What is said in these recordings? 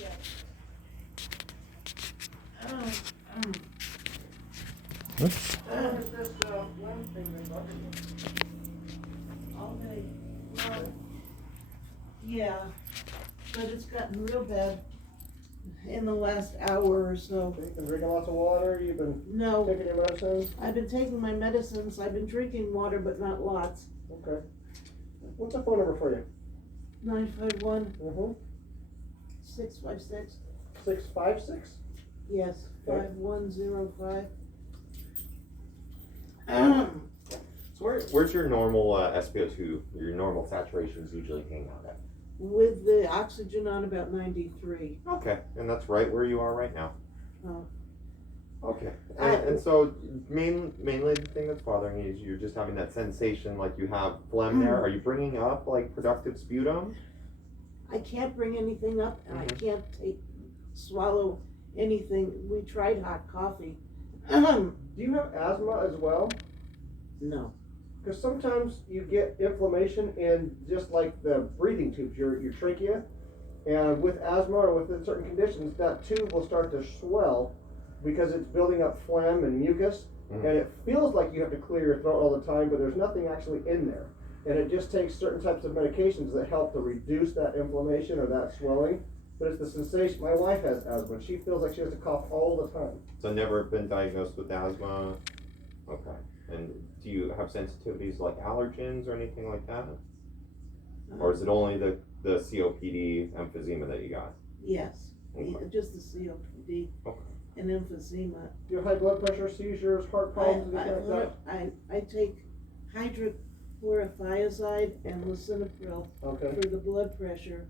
Yeah. Oops. Is this one thing that bothers you? All day. Well, yeah, but it's gotten real bad in the last hour or so. You've been drinking lots of water, you've been No, taking your medicine? I've been taking my medicines, I've been drinking water, but not lots. Okay. What's the phone number for you? 951 Mm-hmm. 656. 656? Yes, Okay. 5105. So where's your normal SpO2, your normal saturations usually hang out at? With the oxygen on about 93. Okay, and that's right where you are right now. Oh. Okay, and so mainly the thing that's bothering you is you're just having that sensation like you have phlegm there. Are you bringing up like productive sputum? I can't bring anything up, and I Mhm. can't swallow anything. We tried hot coffee. Do you have asthma as well? No. Because sometimes you get inflammation in just like the breathing tubes, your trachea. And with asthma or with certain conditions, that tube will start to swell because it's building up phlegm and mucus. Mhm. And it feels like you have to clear your throat all the time, but there's nothing actually in there. And it just takes certain types of medications that help to reduce that inflammation or that swelling. But it's the sensation. My wife has asthma. She feels like she has to cough all the time. So never been diagnosed with asthma? Okay. And do you have sensitivities like allergens or anything like that? Or is it only the COPD emphysema that you got? Yes. Okay. Yeah, just the COPD Okay. and emphysema. Do you have high blood pressure, seizures, heart problems, anything like that? I take hydrochlorothiazide and lisinopril Okay. for the blood pressure.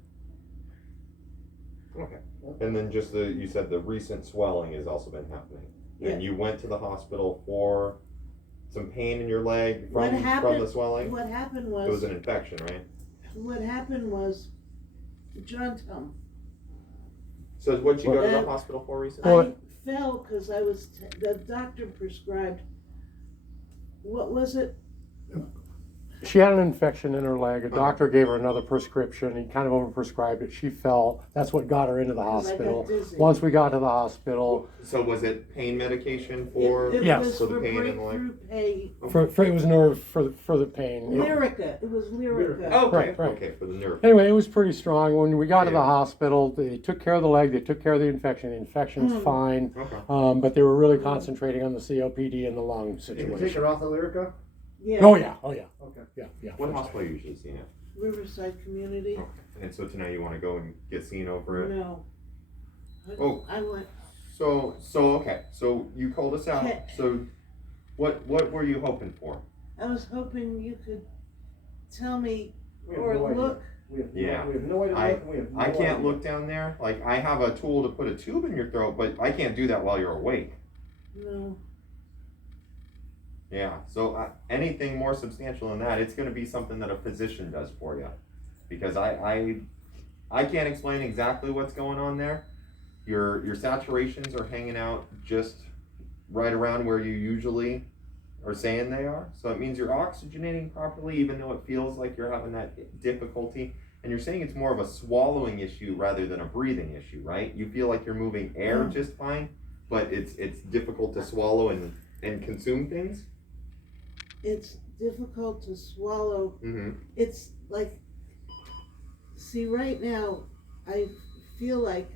Okay. And then just you said the recent swelling has also been happening. And you went to the hospital for some pain in your leg from the swelling? What happened It was was, an infection, right? John Tum. So what'd you go to the Well, hospital for recently? Well, I fell because the doctor prescribed, what was it? She had an infection in her leg. A doctor gave her another prescription. He kind of overprescribed it. She fell. That's what got her into the 'Cause I got hospital. dizzy. Once we got to the hospital, So was it pain medication for? It Yes. was For the for pain in the leg? breakthrough pain. it was nerve for the pain. Lyrica, it was Lyrica. Oh, okay. Right. Okay, for the nerve. Anyway, it was pretty strong. When we got to Yeah. the hospital, they took care of the leg. They took care of the infection. The infection's fine, Okay. but they were really concentrating on the COPD and the lung Did you take situation. her off the Lyrica? Yeah. Oh yeah. Okay. Yeah. What hospital are you usually seeing at? Riverside Community. Okay. And so tonight you want to go and get seen over it? No. Oh. I went, So okay. So you called us out. Okay. So what were you hoping for? I was hoping you could tell me We have or no idea. look. We have Yeah. no way to look, and we have no I can't idea. look down there. Like I have a tool to put a tube in your throat, but I can't do that while you're awake. No. Yeah, so anything more substantial than that, it's going to be something that a physician does for you, because I can't explain exactly what's going on there. Your saturations are hanging out just right around where you usually are saying they are. So it means you're oxygenating properly, even though it feels like you're having that difficulty. And you're saying it's more of a swallowing issue rather than a breathing issue, right? You feel like you're moving air just fine, but it's difficult to swallow and consume things. It's difficult to swallow. Mm-hmm. It's like, see, right now, I feel like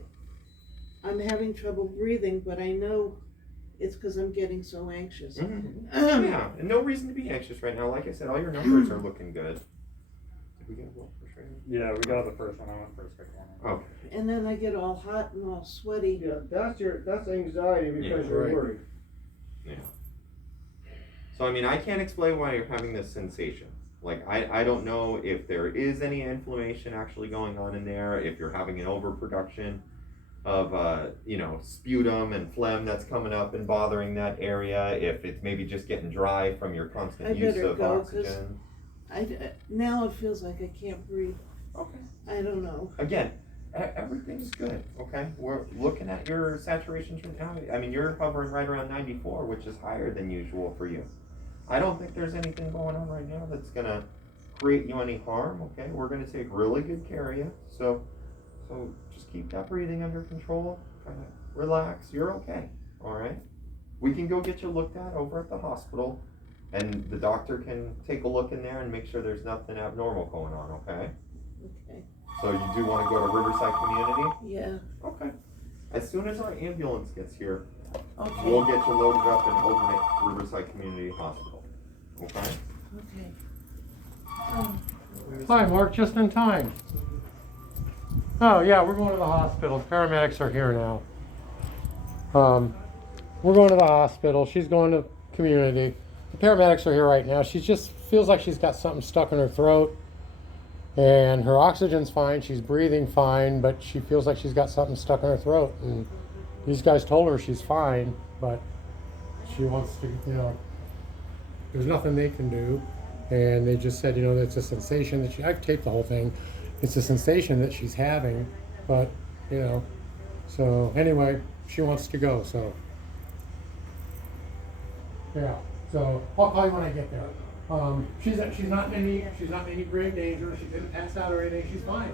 I'm having trouble breathing, but I know it's because I'm getting so anxious. Yeah, and no reason to be anxious right now. Like I said, all your numbers are looking good. Did we get a blood pressure? Yeah, we got the first one. I went for a second one. Okay. And then I get all hot and all sweaty. Yeah, that's anxiety because Yeah, you're right. worried. Yeah. So I mean, I can't explain why you're having this sensation. Like I don't know if there is any inflammation actually going on in there. If you're having an overproduction of sputum and phlegm that's coming up and bothering that area. If it's maybe just getting dry from your constant I use better of go, 'cause oxygen. Now it feels like I can't breathe. Okay. I don't know. Again, everything's good, okay? We're looking at your saturations right now. I mean, you're hovering right around 94, which is higher than usual for you. I don't think there's anything going on right now that's gonna create you any harm, okay? We're gonna take really good care of you. So just just keep that breathing under control, kind of relax, you're okay, alright? We can go get you looked at over at the hospital, and the doctor can take a look in there and make sure there's nothing abnormal going on, okay? Okay, So you do wanna go to Riverside Community? yeah, Okay. As soon as our ambulance gets here, okay, we'll get you loaded up and over at Riverside Community Hospital, okay? okay. Oh, Hi, Mark, just in time. Oh, yeah, we're going to the hospital. Paramedics are here now. We're going to the hospital. She's going to community. The paramedics are here right now. She just feels like she's got something stuck in her throat. And her oxygen's fine. She's breathing fine, but she feels like she's got something stuck in her throat. And these guys told her she's fine, but she wants to, there's nothing they can do. And they just said, it's a sensation that I've taped the whole thing. It's a sensation that she's having, but, so anyway, she wants to go, so. Yeah, so I'll call you when I get there. She's not in any grave danger. She didn't pass out or anything. She's fine.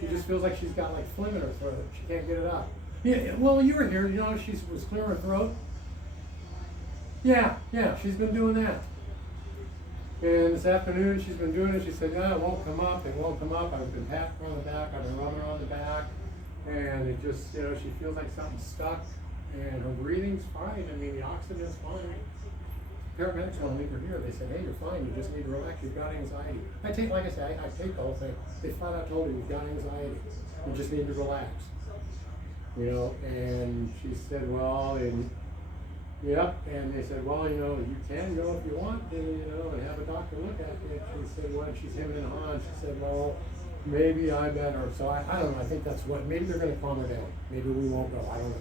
She just feels like she's got like phlegm in her throat. She can't get it up. Yeah, well, you were here. She was clearing her throat. Yeah, she's been doing that. And this afternoon she's been doing it. She said, no, it won't come up. It won't come up. I've been patting her on the back. I've been rubbing her on the back. And it just, she feels like something's stuck. And her breathing's fine. I mean, the oxygen's fine. Paramedics want to leave her here. They said, hey, you're fine. You just need to relax. You've got anxiety. I taped the whole thing. They flat out told her you've got anxiety. You just need to relax. And she said, well, yep, and they said, well, you can go if you want to, and have a doctor look at it. She said, well, she's hemming and hawing. She said, well, maybe I better. So I don't know. I think that's maybe they're going to calm her down. Maybe we won't go. I don't know.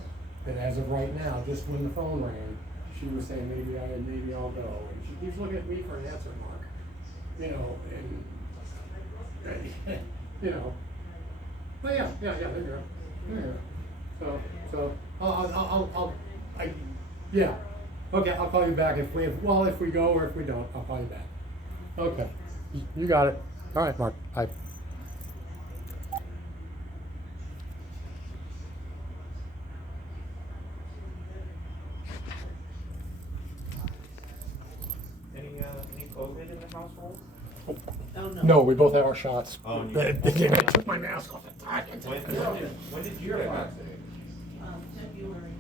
But as of right now, just when the phone rang, she was saying, maybe I'll go. And she keeps looking at me for an answer, Mark. But yeah, there you go. So yeah. Okay, I'll call you back if we go or if we don't, I'll call you back. Okay, you got it. All right, Mark. Bye. Any COVID in the household? Oh, no. No, we both have our shots. Oh, and I took my mask off. When did you get vaccinated? February.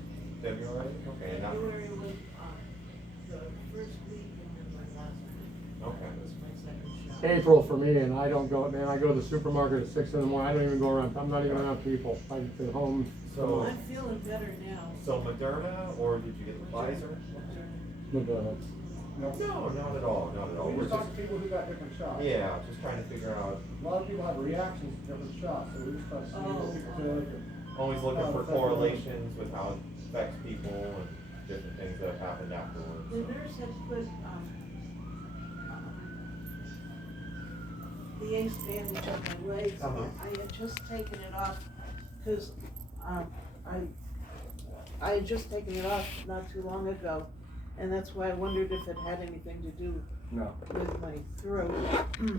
February? Okay, and now, February was, the first week and then my last week. okay. That was my second shot. April for me, and I don't go, man, I go to the supermarket at 6 in the morning. I don't even go around, I'm not even around people. I've been home. So- I'm feeling better now. So Moderna, or did you get the Pfizer? Moderna. No, not at all, not at all. We We're just just, talk to people who got different shots. yeah, just trying to figure out, A lot of people have reactions to different shots, so we just try to see what people did. always looking for correlations with how it affects people and different things that have happened afterwards. The nurse had put, the ace bandage on my legs, Uh-huh. and I had just taken it off, cause, I had just taken it off not too long ago, and that's why I wondered if it had anything to do No. with my throat.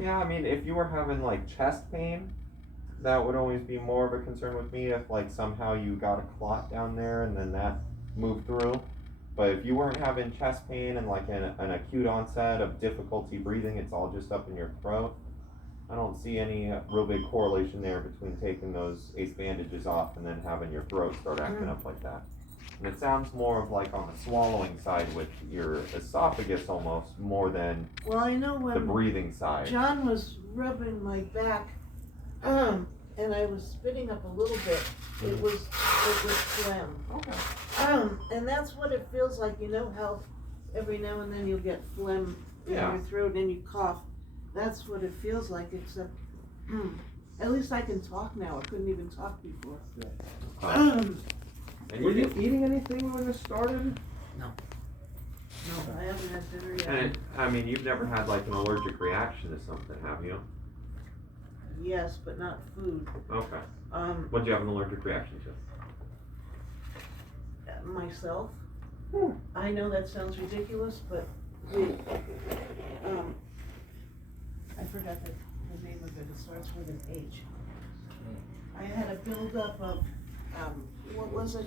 Yeah, I mean, if you were having like chest pain, that would always be more of a concern with me if like somehow you got a clot down there and then that moved through. But if you weren't having chest pain and like an acute onset of difficulty breathing, it's all just up in your throat. I don't see any real big correlation there between taking those ACE bandages off and then having your throat start acting up like that. And it sounds more of like on the swallowing side with your esophagus almost more than Well, I know the when breathing side. John was rubbing my back, and I was spitting up a little bit, it was phlegm. Okay. And that's what it feels like, how every now and then you'll get phlegm in Yeah. your throat and you cough. That's what it feels like, except, at least I can talk now, I couldn't even talk before. And Were you you eating anything when this started? No, I haven't had dinner yet. And I mean, you've never had like an allergic reaction to something, have you? Yes, but not food. Okay. Um, What'd you have an allergic reaction to? myself. I know that sounds ridiculous, but I forgot the name of it. It starts with an H. I had a buildup of, what was it?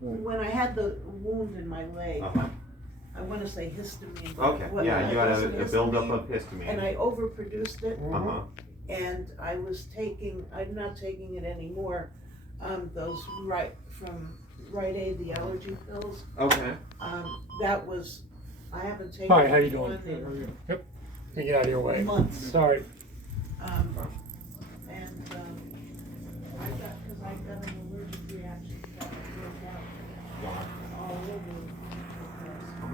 When I had the wound in my leg, Uh-huh. I wanna say histamine. but Okay, what- yeah, you it had wasn't a buildup histamine, of histamine. And I overproduced it, Uh-huh, and I was taking, I'm not taking it anymore, those from Rite Aid, the allergy pills. okay. That was, I haven't taken. Hi, how you doing? one Good, how are in you? Yep. Let me get out of your way. Months. Sorry. I got, cause I got an allergic reaction that broke out all over the place.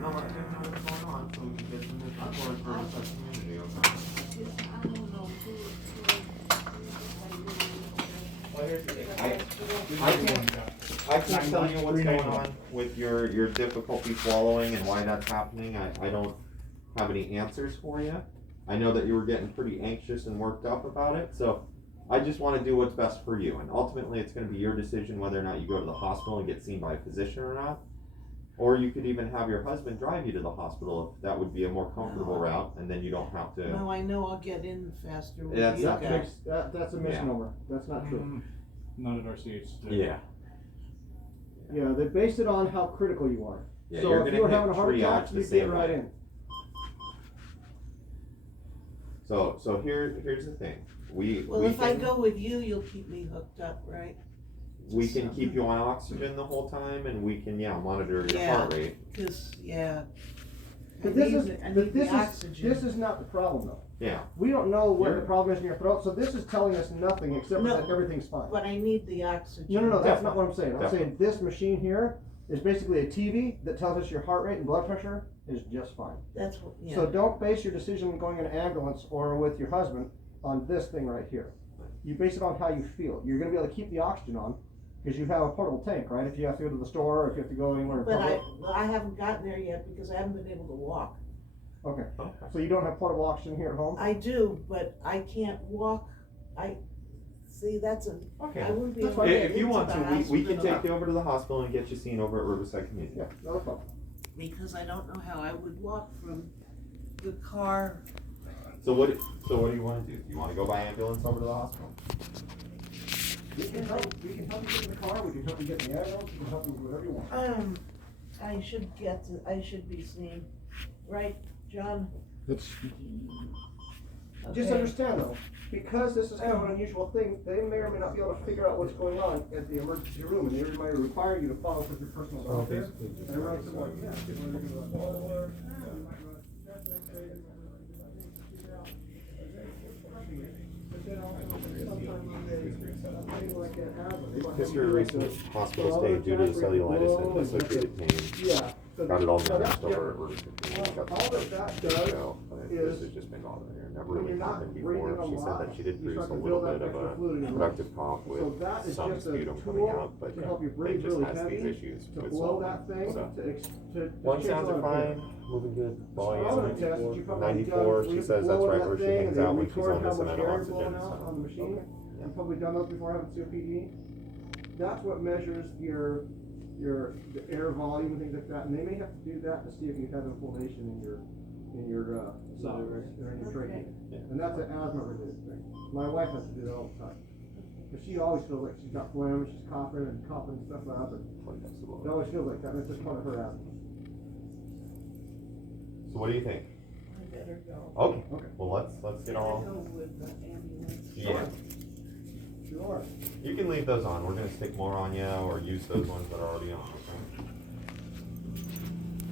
No, I didn't know what's going on, so we can get some moving forward for the community, okay? I don't know I can't tell you what's going on with your difficulty swallowing and why that's happening. I don't have any answers for you. I know that you were getting pretty anxious and worked up about it, so I just want to do what's best for you. And ultimately, it's going to be your decision whether or not you go to the hospital and get seen by a physician or not. Or you could even have your husband drive you to the hospital if that would be a more comfortable route, and then you don't have to. No, I know I'll get in faster with That's you not guys. That's a misnomer, that's not true. None at our seats. Yeah. Yeah, they base it on how critical you are. Yeah, So you're if gonna you were hit having a heart attack, triage the you'd same get right way. in. So here's the thing. Well, we if I can- go with you, you'll keep me hooked up, right? We can keep you on oxygen the whole time, and we can, monitor your Yeah. heart rate. Cause, yeah. But this is, I but need this the is, oxygen. this is not the problem though. Yeah. We don't know what the You're- problem is in your throat, so this is telling us nothing except No. that everything's fine. But I need the oxygen. No, that's not what I'm saying. I'm Definitely. saying this machine here is basically a TV that tells us your heart rate and blood pressure is just fine. That's what, So yeah. don't base your decision going in an ambulance or with your husband on this thing right here. You base it on how you feel. You're gonna be able to keep the oxygen on, because you have a portable tank, right? If you have to go to the store, or if you have to go anywhere in But public. I haven't gotten there yet because I haven't been able to walk. Okay, so you don't have portable oxygen here at home? I do, but I can't walk. See, that's Okay. I wouldn't be That's able to fine. get If you into want the to, we can hospital take you over to the hospital and get you seen over at Riverside Community. Yeah, not a problem. because I don't know how I would walk from the car. So what do you want to do? Do you want to go by ambulance over to the hospital? We can help you get in the car, we can help you get in the ambulance, we can help you with whatever you want. I should be seen, right, John? Just Okay. understand though, because this is kind of an unusual thing, they may or may not be able to figure out what's going on at the emergency room, and they might require you to follow with your personal welfare. And everyone's like, History of recent hospital stay due to the cellulitis and associated pain. Yeah. Got it all So managed that's over at Riverside Community. Got all that that does This is has just been bothering her. Never when really you're not happened breathing before. a She said lot, that she did you produce start a to little build bit that of extra a fluid in your productive lungs. cough So with that is some just a sputum coming tool out, but to help you they breathe just really has these heavy, issues to with blow swallowing. that thing, So to one change sounds a are lot of fine, moving good, Spirometer volume test that you probably 94. done, She we says blow that's right that where she thing hangs and out they when she's record on how this much amount of air is oxygen. blowing out So. on the machine. Yeah. You've probably done those before having COPD. That's what measures the air volume and things like that, and they may have to do that to see if you have inflammation in your esophagus or in your trachea. Yeah. And that's an asthma related thing. My wife has to do that all the time. Cause she always feels like she's got phlegm, she's coughing stuff up, and it always feels like that, and it's just part of her asthma. So what do you think? I better go. Okay. Okay. Well, let's get Gotta all. go with the ambulance. Yeah. Sure. You can leave those on. We're gonna stick more on you, or use those ones that are already on. Okay?